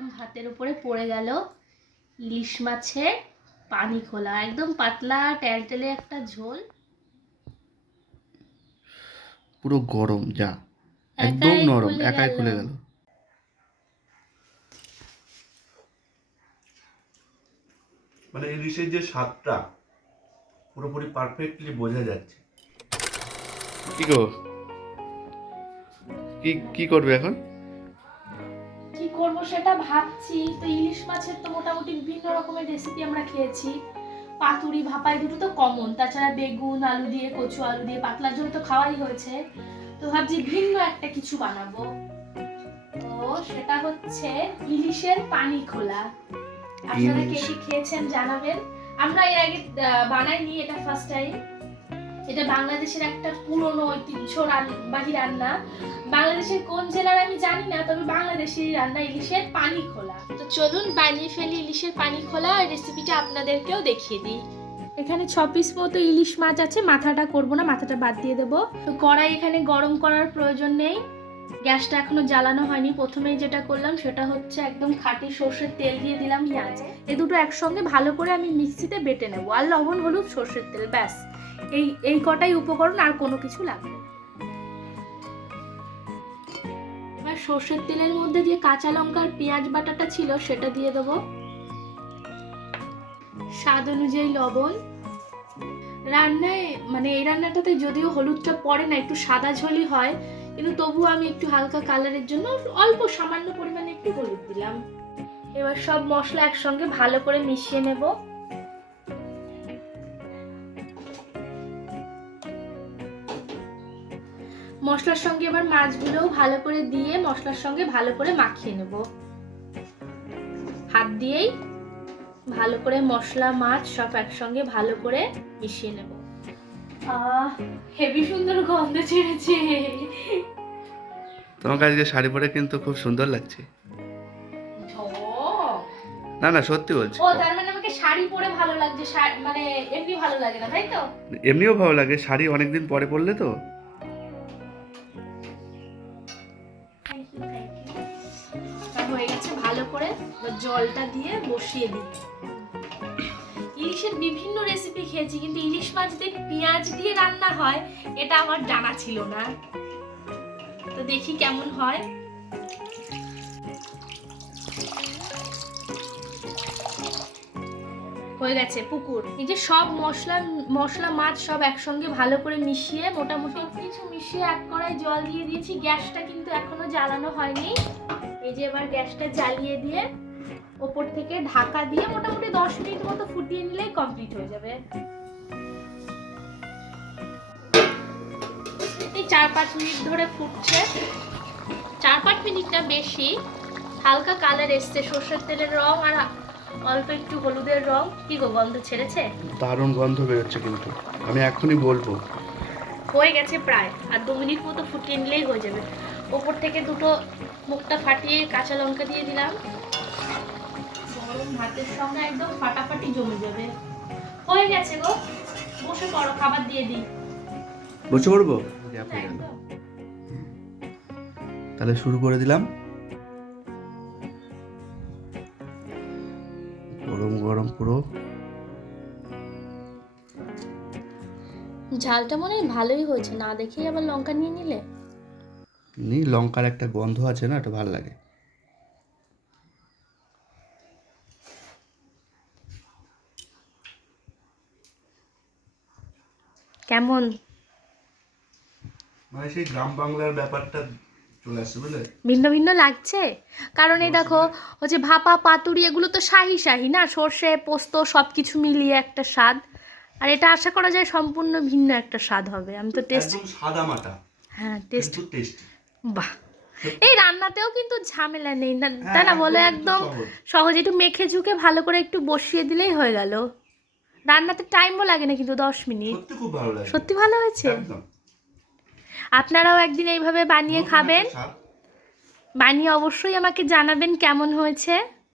গরম ভাতের উপরে পড়ে গেল ইলিশ মাছের পানি খোলা, একদম পাতলা টেলটেলে একটা ঝোল, পুরো গরম, যা একদম নরম, একাই খুলে গেল। মানে ইলিশের যে স্বাদটা পুরোপুরি পারফেক্টলি বোঝা যাচ্ছে। কি গো, কি করবে এখন? কি করব সেটা ভাবছি। তো ইলিশ মাছের তো মোটামুটি বিভিন্ন রকমের রেসিপি আমরা খেয়েছি, পাতুরি ভাপা দুটো তো কমন, তাছাড়া বেগুন আলু দিয়ে, কচু আলু দিয়ে পাতলা ঝোল তো খাওয়াই হয়েছে। তো ভাবছি ভিন্ন একটা কিছু বানাবো। তো সেটা হচ্ছে ইলিশের পানি খোলা। আপনারা কে কি খেয়েছেন জানাবেন। আমরা এর আগে বানাইনি, এটা ফার্স্ট টাইম। এটা বাংলাদেশের একটা পুরনো ঐতিহ্যবাহী রান্না। বাংলাদেশের কোন জেলার আমি জানি না, তবে বাংলাদেশের রান্না ইলিশের পানি খোলা। তো চলুন বানিয়ে ফেলি ইলিশের পানি খোলা, আর রেসিপিটা আপনাদেরকেও দেখিয়ে দিই। এখানে 6 পিস মতো ইলিশ মাছ আছে, মাথাটা করব না, মাথাটা বাদ দিয়ে দেবো। তো কড়াই এখানে গরম করার প্রয়োজন নেই, গ্যাসটা এখনো জ্বালানো হয়নি। প্রথমেই যেটা করলাম সেটা হচ্ছে একদম খাঁটি সর্ষের তেল দিয়ে দিলাম, পেঁয়াজ, এই দুটো একসঙ্গে ভালো করে আমি মিক্সিতে বেটে নেব, আর লবণ হলুদ সর্ষের তেল, ব্যাস এই কটাই উপকরণ, আর কোনো কিছু লাগবে না। এবার সর্ষের তেলের মধ্যে যে কাঁচা লঙ্কার পেঁয়াজ বাটাটা ছিল সেটা দিয়ে দেবো, স্বাদ অনুযায়ী লবণ। রান্নায় মানে এই রান্নাটাতে যদিও হলুদটা পড়ে না, একটু সাদা ঝোলই হয়, কিন্তু তবুও আমি একটু হালকা কালারের জন্য অল্প সামান্য পরিমাণে একটু হলুদ দিলাম। এবার সব মশলা একসঙ্গে ভালো করে মিশিয়ে নেব। মশলার সঙ্গে এবার মাছগুলোও ভালো করে দিয়ে মশলার সঙ্গে ভালো করে মাখিয়ে নেব। হাত দিয়েই ভালো করে মশলা মাছ সব একসঙ্গে ভালো করে মিশিয়ে নেব। হেভি সুন্দর গন্ধ ছেড়েছে। তোমাকে আজকে শাড়ি পরে কিন্তু খুব সুন্দর লাগছে। না না, সত্যি বলছি। ও তার মানে আমাকে শাড়ি পরে ভালো লাগছে, মানে এমনি ভালো লাগে না, তাই তো? এমনিও ভালো লাগে, শাড়ি অনেকদিন পরে পরলে তো। হয়ে গেছে ভালো করে, জলটা দিয়ে বসিয়ে দিই। ইলিশের বিভিন্ন রেসিপি খেয়েছি, কিন্তু ইলিশ মাছ দিয়ে পেঁয়াজ দিয়ে রান্না হয় এটা আমার জানা ছিল না। তো দেখি কেমন হয়। হয়ে গেছে পুকুর। এই যে সব মশলা মাছ সব একসঙ্গে ভালো করে মিশিয়ে মোটামুটি কিছু মিশিয়ে এক কড়াই জল দিয়ে দিয়েছি। গ্যাসটা কিন্তু এখনো জ্বালানো হয়নি। এই যে এবার গ্যাসটা জ্বালিয়ে দিয়ে ওপর থেকে ঢাকা দিয়ে মোটামুটি 10 মিনিট মতো ফুটিয়ে নিলেই কমপ্লিট হয়ে যাবে। এই 4-5 মিনিট ধরে ফুটছে, 4-5 মিনিট না বেশি। হালকা কালার এসছে, সর্ষের তেলের রং আর অল্প একটু হলুদের রং। কি গো, গন্ধ ছেড়েছে? দারুণ গন্ধ বেরোচ্ছে, কিন্তু আমি এখনই বলবো। হয়ে গেছে প্রায়, আর 2 মিনিট মতো ফুটিয়ে নিলেই হয়ে যাবে। ওপর থেকে দুটো মুখটা ফাটিয়ে কাঁচা লঙ্কা দিয়ে দিলাম। গরম ভাতের সঙ্গে একদম ফাটাফাটি জমে যাবে। হয়ে গেছে গো, বসে পড়ো, খাবার দিয়ে দিই। বসে পড়বো? তাহলে শুরু করে দিলাম। গরম গরম পুরো। ঝালটা মনে হয় ভালোই হয়েছে, না দেখেই আবার লঙ্কা নিয়ে নিলে। লঙ্কার একটা গন্ধ আছে না, এটা ভালো লাগে। কেমন? মানে সেই গ্রাম বাংলার ব্যাপারটা চলে আসছে, বুঝলে? ভিন্ন ভিন্ন লাগছে, কারণ এই দেখো হচ্ছে ভাপা পাতুরি, এগুলো তো শাহি শাহি না, সর্ষে পোস্ত সবকিছু মিলিয়ে একটা স্বাদ। আর এটা আশা করা যায় সম্পূর্ণ ভিন্ন একটা স্বাদ হবে। আমি তো টেস্ট, একদম সাদা মাটা, হ্যাঁ টেস্ট, কিন্তু টেস্টি। বাহ। এই রান্নাতেও কিন্তু ঝামেলা নেই না, তাই না বলো? একদম সহজ, একটু মেখে ঝুঁকে ভালো করে একটু বসিয়ে দিলেই হয়ে গেল। রান্নাতে টাইমও লাগে না কিন্তু 10 মিনিট। সত্যি খুব ভালো লাগে, সত্যি ভালো হয়েছে। একদম। আপনারাও একদিন এইভাবে বানিয়ে খাবেন, বানিয়ে অবশ্যই আমাকে জানাবেন কেমন হয়েছে।